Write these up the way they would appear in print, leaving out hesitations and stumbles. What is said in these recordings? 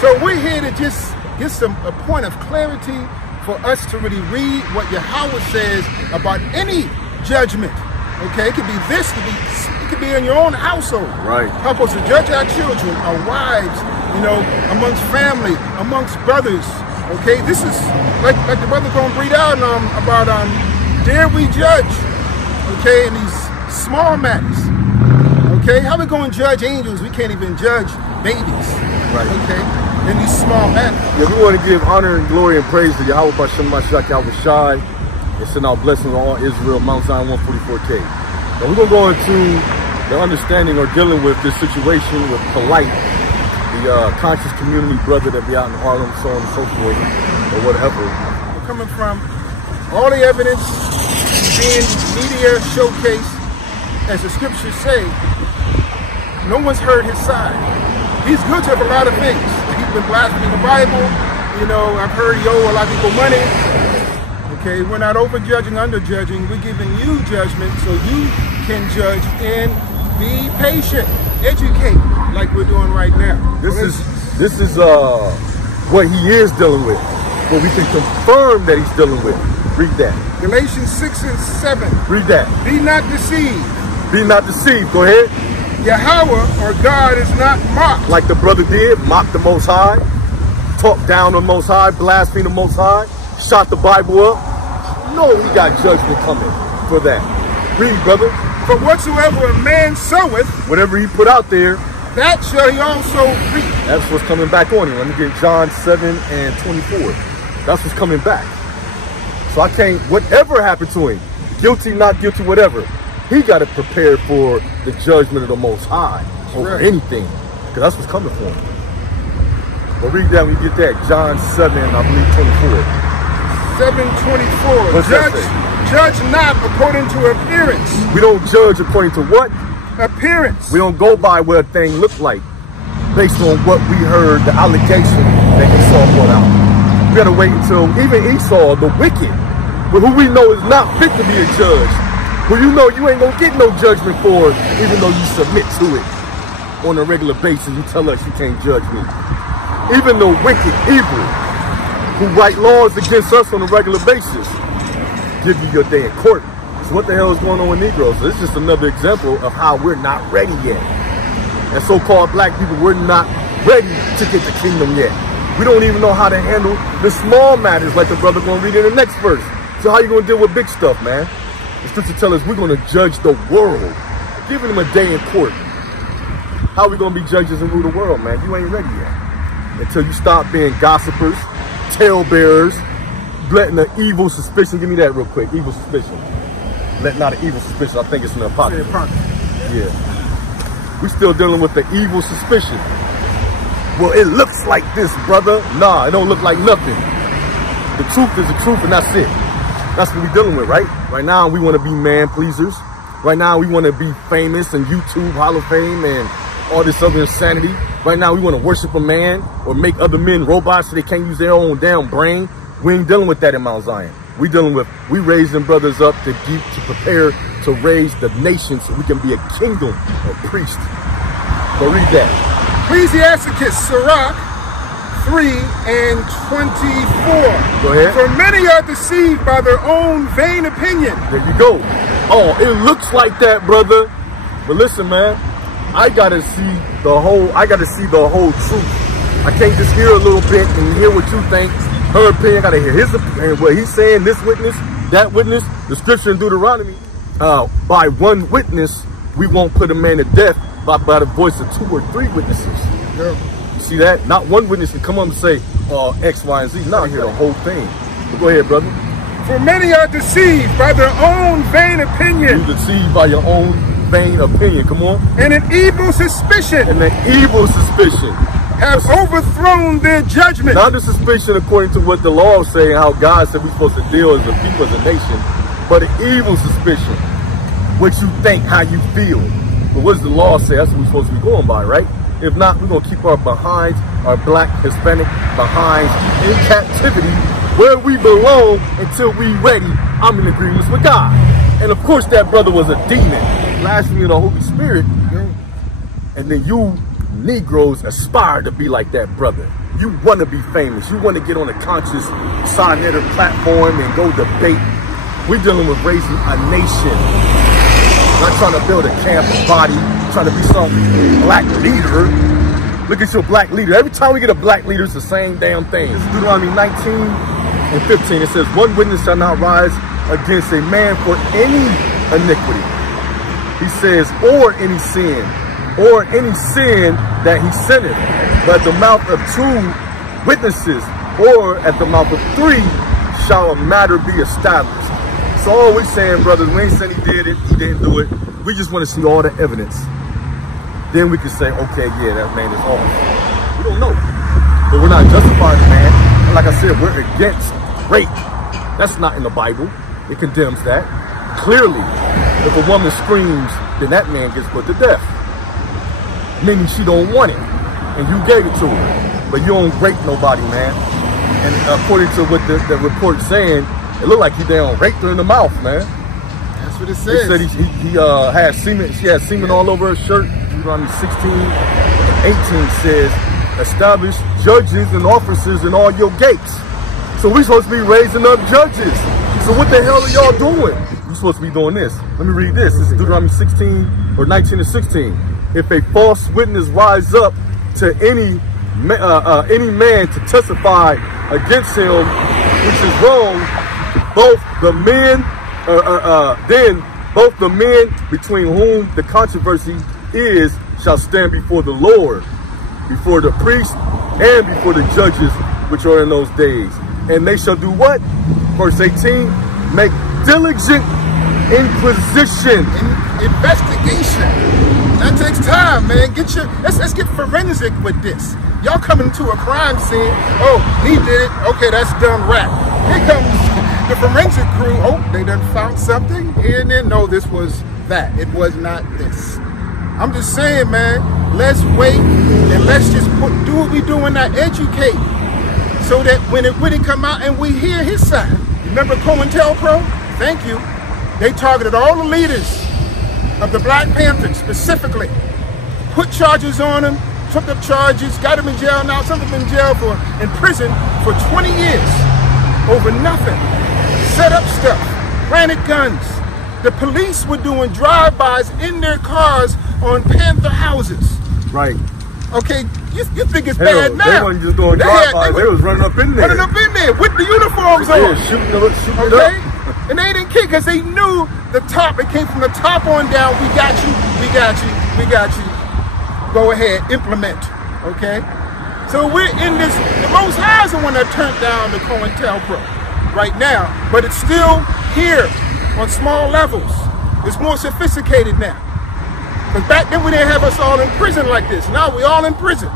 So we're here to just get a point of clarity for us to really read what Yahweh says about any judgment. Okay, it could be this, it could be in your own household. Right. Help us to judge our children, our wives, you know, amongst family, amongst brothers. Okay, this is like the brother gonna breathe out about dare we judge? Okay, in these small matters. Okay, how we gonna judge angels? We can't even judge babies. Right. Okay, in these small matters. Yeah, we want to give honor and glory and praise to Yahweh Bashem Mashiach Yahweh Shai, and send our blessings on all Israel, Mount Zion 144K. Now we're gonna go into the understanding or dealing with this situation with Polight, the conscious community brother that be out in Harlem, so on and so forth, or whatever. We're coming from all the evidence being media showcased, as the scriptures say. No one's heard his side. He's guilty of a lot of things. He's been blaspheming the Bible. You know, I've heard he owe a lot of people money. Okay, we're not over judging, under judging. We're giving you judgment so you can judge and be patient, educate, like we're doing right now. This is what he is dealing with, what we can confirm that he's dealing with. Read that. Galatians 6 and 7. Read that. Be not deceived. Be not deceived. Go ahead. Yahweh or God is not mocked. Like the brother did, mocked the Most High, talked down the Most High, blasphemed the Most High, shot the Bible up. No, he got judgment coming for that. Read, brother. For whatsoever a man soweth, whatever he put out there, that shall he also reap. That's what's coming back on him. Let me get John 7 and 24. That's what's coming back. So I can't, whatever happened to him, guilty, not guilty, whatever, he got to prepare for the judgment of the Most High over anything, because that's what's coming for him. But read that when you get that. John 7, I believe 24. 7:24. Judge not according to appearance. We don't judge according to what? Appearance. We don't go by what a thing looked like based on what we heard, the allegation that Esau brought out. We gotta wait until even Esau, the wicked, but who we know is not fit to be a judge, who you know you ain't gonna get no judgment for, even though you submit to it on a regular basis. You tell us you can't judge me. Even the wicked, evil, who write laws against us on a regular basis, give you your day in court. So what the hell is going on with Negroes? This is just another example of how we're not ready yet. As so-called black people, we're not ready to get the kingdom yet. We don't even know how to handle the small matters, like the brother gonna read in the next verse. So how you gonna deal with big stuff, man? The scripture tells us we're gonna judge the world, giving them a day in court. How are we gonna be judges and rule the world, man? You ain't ready yet. Until you stop being gossipers, talebearers, letting the evil suspicion, give me that real quick, evil suspicion. Let not an evil suspicion, I think it's an apocrypha. Yeah. We still dealing with the evil suspicion. Well, it looks like this, brother. Nah, it don't look like nothing. The truth is the truth, and that's it. That's what we're dealing with, right? Right now, we want to be man pleasers. Right now, we want to be famous and YouTube Hall of Fame and all this other insanity. Right now, we want to worship a man or make other men robots so they can't use their own damn brain. We ain't dealing with that in Mount Zion. We raising brothers up to prepare to raise the nation so we can be a kingdom of priests. So read that. Ecclesiasticus, Sirach 3 and 24. Go ahead. For many are deceived by their own vain opinion. There you go. Oh, it looks like that, brother. But listen, man, I gotta see the whole truth. I can't just hear a little bit and hear what you think. Her opinion, I gotta hear his opinion. What he's saying, this witness, that witness, the scripture in Deuteronomy, by one witness, we won't put a man to death by the voice of 2 or 3 witnesses. Yeah. You see that? Not one witness can come up and say, X, Y, and Z. Now I hear the whole thing. But go ahead, brother. For many are deceived by their own vain opinion. You're deceived by your own vain opinion. Come on. And an evil suspicion. And an evil suspicion. Have overthrown their judgment. Not the suspicion according to what the law is saying, how God said we're supposed to deal as a people, as a nation, but an evil suspicion. What you think, how you feel. But what does the law say? That's what we're supposed to be going by, right? If not, we're going to keep our behinds, our black, Hispanic behinds in captivity where we belong until we ready. I'm in agreement with God. And of course, that brother was a demon, blaspheming the Holy Spirit. And then you Negroes aspire to be like that brother. You want to be famous. You want to get on a conscious Sinetta platform and go debate. We're dealing with raising a nation. Not trying to build a camp body, trying to be some black leader. Look at your black leader. Every time we get a black leader, it's the same damn thing. It's Deuteronomy 19 and 15. It says, one witness shall not rise against a man for any iniquity. He says, or any sin that he sinneth. But at the mouth of two witnesses, or at the mouth of three, shall a matter be established. So all we're saying, brothers, we ain't saying he did it, he didn't do it. We just want to see all the evidence. Then we can say, okay, yeah, that man is off. We don't know. But we're not justifying the man. And like I said, we're against rape. That's not in the Bible. It condemns that. Clearly, if a woman screams, then that man gets put to death. Meaning she don't want it. And you gave it to her. But you don't rape nobody, man. And according to what the report's saying, it looked like he damn raped her in the mouth, man. That's what it says. They said he had semen. She had semen all over her shirt. Deuteronomy 16 and 18 says, establish judges and officers in all your gates. So we're supposed to be raising up judges. So what the hell are y'all doing? You're supposed to be doing this. Let me read this. This is Deuteronomy 16 or 19 and 16. If a false witness rise up to any man to testify against him, which is wrong, then both the men between whom the controversy is shall stand before the Lord, before the priest, and before the judges which are in those days. And they shall do what? Verse 18, make diligent inquisition. Investigation. That takes time, man. Let's get forensic with this. Y'all coming to a crime scene. Oh, he did it. Okay, that's done rap. Here comes the forensic crew. Oh, they done found something. Here and there. No, this was that. It was not this. I'm just saying, man, let's wait and let's just do what we do and not educate. So that when it really come out and we hear his side. Remember COINTELPRO? Thank you. They targeted all the leaders of the Black Panthers specifically. Put charges on them, took up charges, got them in jail now. Some of them in jail in prison for 20 years over nothing. Set up stuff, granted guns. The police were doing drive-bys in their cars on Panther houses. Right. Okay, you think it's bad now. They weren't just doing drive-bys, they was running up in there. Running up in there with the uniforms on. Yeah, shooting it up. And they didn't care because they knew the top. It came from the top on down. We got you, we got you, we got you. Go ahead, implement, okay? So we're in this, the Most High is the one that turned down the COINTELPRO right now, but it's still here on small levels. It's more sophisticated now. Because back then we didn't have us all in prison like this. Now we all in prison.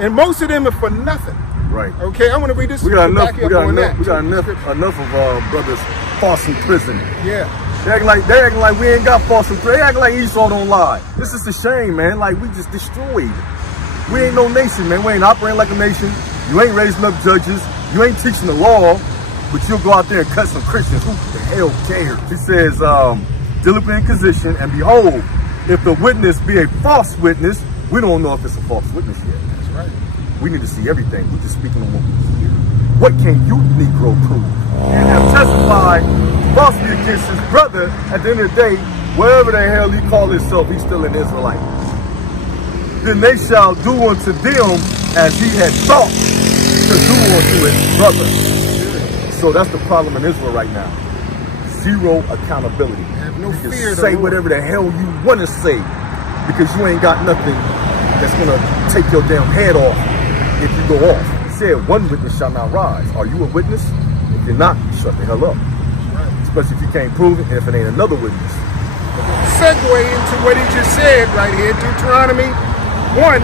And most of them are for nothing. Right. Okay, I want to read this. We got enough of brothers false in prison. Yeah. They acting like we ain't got false in prison. They acting like Esau don't lie. This is a shame, man. Like we just destroyed. We ain't no nation, man. We ain't operating like a nation. You ain't raising up judges. You ain't teaching the law. But you'll go out there and cut some Christians. Who the hell cares? He says, diligent inquisition, and behold, if the witness be a false witness, we don't know if it's a false witness yet. That's right. We need to see everything. We're just speaking on what we hear. What can you, Negro, prove? And have testified falsely against his brother. At the end of the day, wherever the hell he call himself, he's still an Israelite. Then they shall do unto them as he had thought to do unto his brother. So that's the problem in Israel right now. Zero accountability. Have no you fear. Can say whatever the hell you want to say because you ain't got nothing that's going to take your damn head off if you go off. He said, one witness shall not rise. Are you a witness? If you're not, shut the hell up. Right. Especially if you can't prove it and if it ain't another witness. Segue into what he just said right here, Deuteronomy 1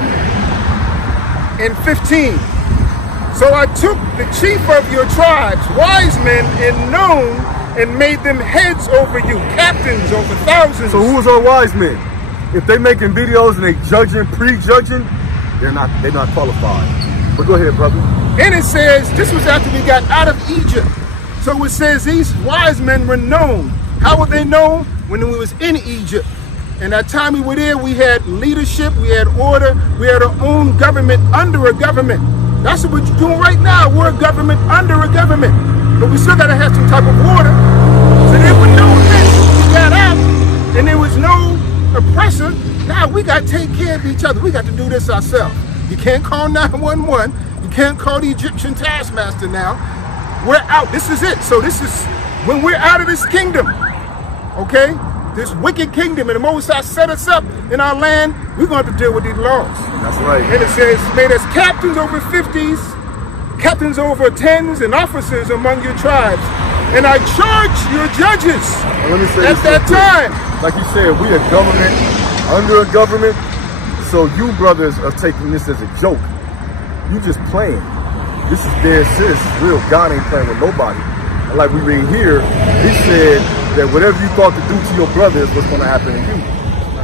and 15. So I took the chief of your tribes, wise men and known, and made them heads over you, captains over thousands. So who's our wise men? If they making videos and they judging, prejudging, they're not qualified. But go ahead, brother. And it says, this was after we got out of Egypt. So it says these wise men were known. How were they known? When we was in Egypt. And that time we were there, we had leadership, we had order, we had our own government under a government. That's what we're doing right now. We're a government under a government. But we still got to have some type of order. So there was no offense. We got out, and there was no oppressor. Now we got to take care of each other. We got to do this ourselves. You can't call 911. You can't call the Egyptian taskmaster now. We're out. This is it. So this is when we're out of this kingdom, okay? This wicked kingdom, and the Most High set us up in our land, we're going to have to deal with these laws. That's right. And it says, made us captains over 50s, captains over 10s, and officers among your tribes. And I charge your judges let me say at that time. Like you said, we are government, under a government, so you brothers are taking this as a joke. You just playing. This is dead serious. This is real. God ain't playing with nobody. And like we read here, he said that whatever you thought to do to your brother is what's going to happen to you.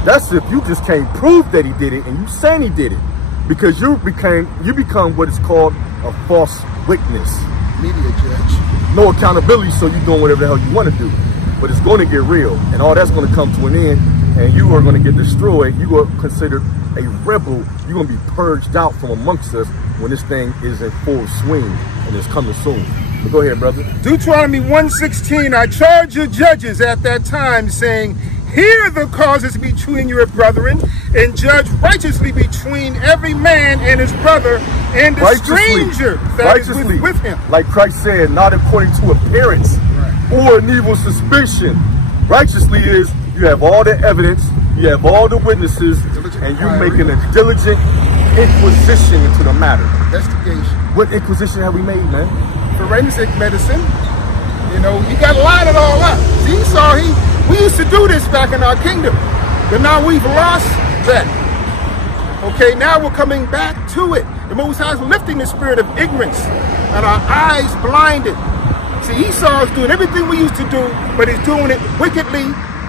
That's if you just can't prove that he did it and you saying he did it. Because you become what is called a false witness. Media judge. No accountability, so you're doing whatever the hell you want to do. But it's going to get real, and all that's going to come to an end, and you are going to get destroyed. You are considered a rebel. You're going to be purged out from amongst us when this thing is in full swing, and it's coming soon. But go ahead, brother. Deuteronomy 1:16, I charge your judges at that time, saying, hear the causes between your brethren, and judge righteously between every man and his brother, and the stranger that is with him. Like Christ said, not according to appearance or an evil suspicion. Righteously is you have all the evidence, you have all the witnesses, and you're making a diligent inquisition into the matter. Investigation. What inquisition have we made, man? Forensic medicine. You know, you got to line it all up. See, Esau, we used to do this back in our kingdom, but now we've lost that. Okay, now we're coming back to it. The Most High is lifting the spirit of ignorance and our eyes blinded. See, Esau is doing everything we used to do, but he's doing it wickedly,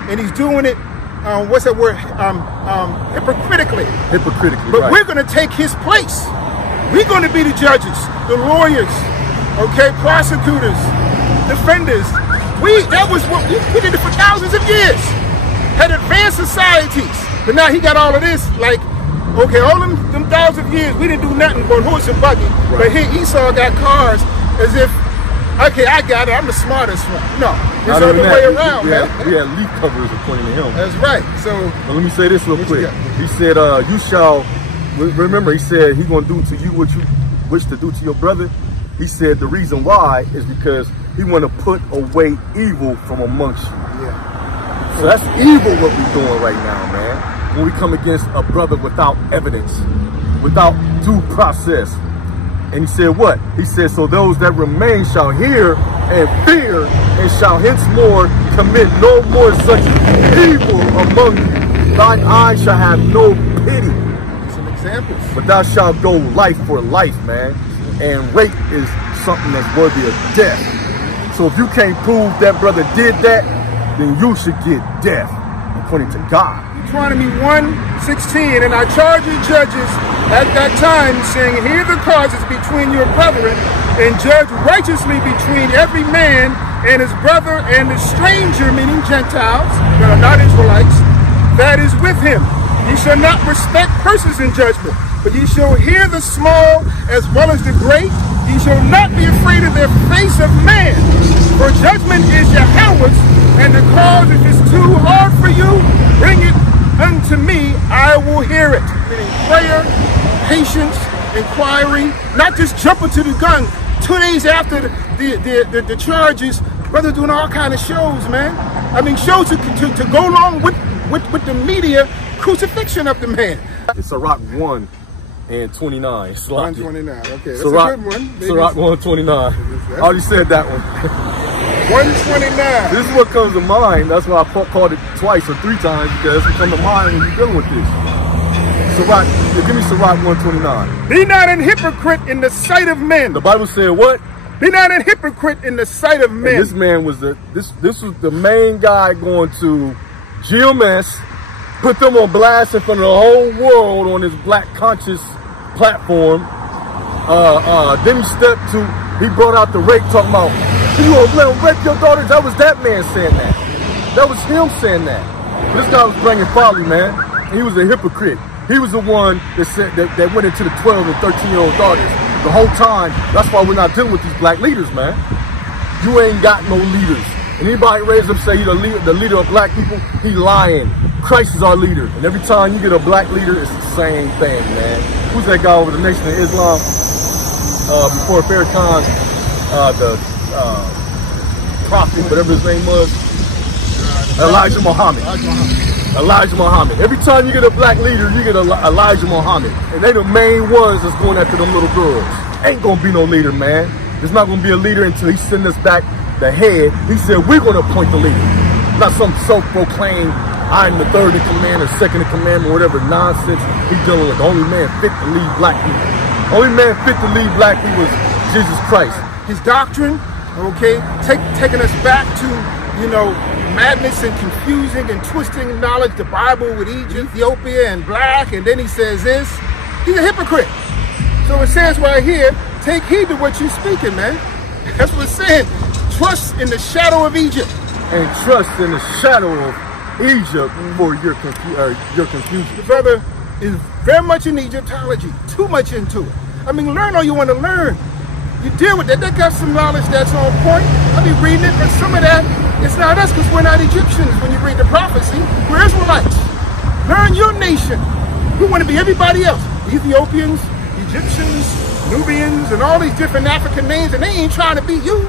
and he's doing it, what's that word? Hypocritically. Hypocritically, but we're going to take his place. We're going to be the judges, the lawyers, okay, prosecutors, defenders. That was what we did it for thousands of years. Had advanced societies, but now he got all of this. Like, okay, all them thousands of years, we didn't do nothing but horse and buggy. But here Esau got cars as if, okay, I got it. I'm the smartest one. No, it's the other way around, man. We had leaf covers pointing to him. That's right. So, but let me say this real quick. He said, "You shall." Remember, he said he's going to do to you what you wish to do to your brother. He said the reason why is because he want to put away evil from amongst you. Yeah. So that's evil what we're doing right now, man. When we come against a brother without evidence, without due process. And he said what? He said, so those that remain shall hear and fear, and shall henceforth commit no more such evil among you. Thine eyes shall have no pity. Some examples. But thou shalt go life for life, man. And rape is something that's worthy of death. So if you can't prove that brother did that, then you should get death, according to God. Deuteronomy 1:16, and I charge you judges at that time, saying, hear the causes between your brethren, and judge righteously between every man and his brother and the stranger, meaning Gentiles, that are not Israelites, that is with him. Ye shall not respect persons in judgment, but ye shall hear the small as well as the great. Ye shall not be afraid of the face of man, for judgment is Yahweh's, and the cause, if it's too hard for you, bring it unto me, I will hear it. Meaning prayer, patience, inquiry, not just jumping to the gun. 2 days after the charges, brother doing all kind of shows, man. I mean, shows to go along with the media crucifixion of the man. It's Sirach 1 and 29. 129, okay, that's Sirach, a good one. Sirach 129. I already said that one. 129. This is what comes to mind. That's why I called it twice or 3 times, because it comes to mind when you're dealing with this. Sirach, give me Sirach 129. Be not an hypocrite in the sight of men. The Bible said what? Be not a hypocrite in the sight of men. And this man was this was the main guy going to GMS, put them on blast in front of the whole world on his black conscious platform. Then he brought out the rape, talking about, you gonna let him rape your daughter? That was that man saying that. That was him saying that. This guy was bringing folly, man. He was a hypocrite. He was the one that said that went into the 12 and 13-year-old daughters. The whole time, that's why we're not dealing with these black leaders, man. You ain't got no leaders. And anybody raised up say he's the leader of black people, he lying. Christ is our leader. And every time you get a black leader, it's the same thing, man. Who's that guy over the Nation of Islam? Before Farrakhan, the prophet, whatever his name was, Elijah Muhammad. Elijah Muhammad. Every time you get a black leader, you get Elijah Muhammad. And they the main ones that's going after them little girls. Ain't gonna be no leader, man. There's not gonna be a leader until he sends us back the head. He said, we're gonna appoint the leader. Not some self-proclaimed, I'm the third in command or second in command or whatever nonsense he's dealing with. The only man fit to lead black people. Only man fit to lead black people is Jesus Christ. His doctrine, okay, taking us back to, you know, madness and confusing and twisting knowledge, the Bible with Ethiopia and black, and then he says this. He's a hypocrite. So it says right here, take heed to what you're speaking, man. That's what it's saying. Trust in the shadow of Egypt. And trust in the shadow of Egypt for your confusion. The brother is very much in Egyptology, too much into it. I mean, learn all you want to learn. You deal with that. They got some knowledge that's on point. I'll be reading it, but some of that, it's not us because we're not Egyptians. When you read the prophecy, we're Israelites. Learn your nation. We want to be everybody else. Ethiopians, Egyptians, Nubians, and all these different African names, and they ain't trying to be you.